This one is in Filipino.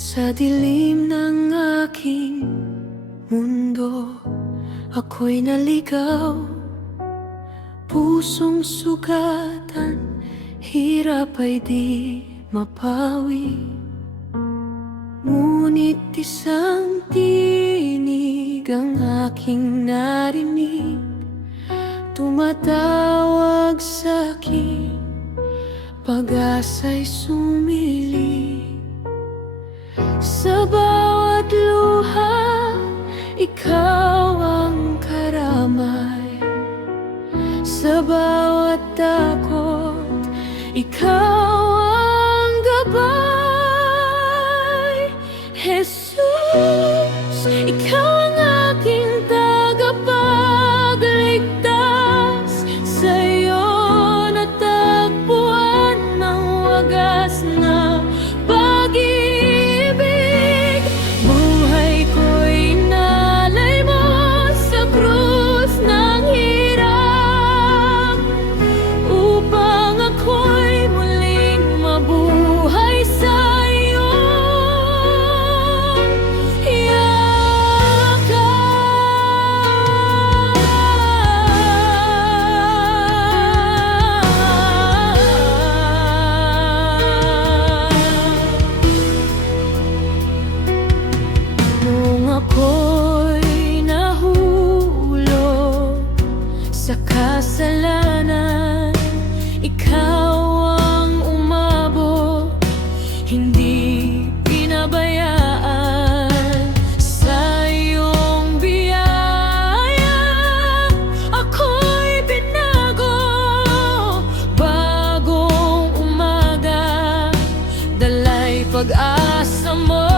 Sa dilim ng aking mundo, ako'y naligaw. Pusong sugatan, hirap ay di mapawi. Ngunit isang tinig ang aking narinig, tumatawag sa'kin, pag-asa'y sumili. Sa bawat luha, ikaw ang karamay. Sa bawat takot, ikaw ang gabay. Jesus, ikaw ang aking tagapagligtas. Sa'yo natagpuan ng wagas na pag-ibig. Buhay ko'y inalay mo sa krus ng hirap, upang ako'y muling mabuhay sa iyong ako'y nahulog sa kasalanan, ikaw ang umabot, hindi pinabayaan. Sa iyong biyaya, ako'y binago. Bagong umaga, dala'y pag-asa mo.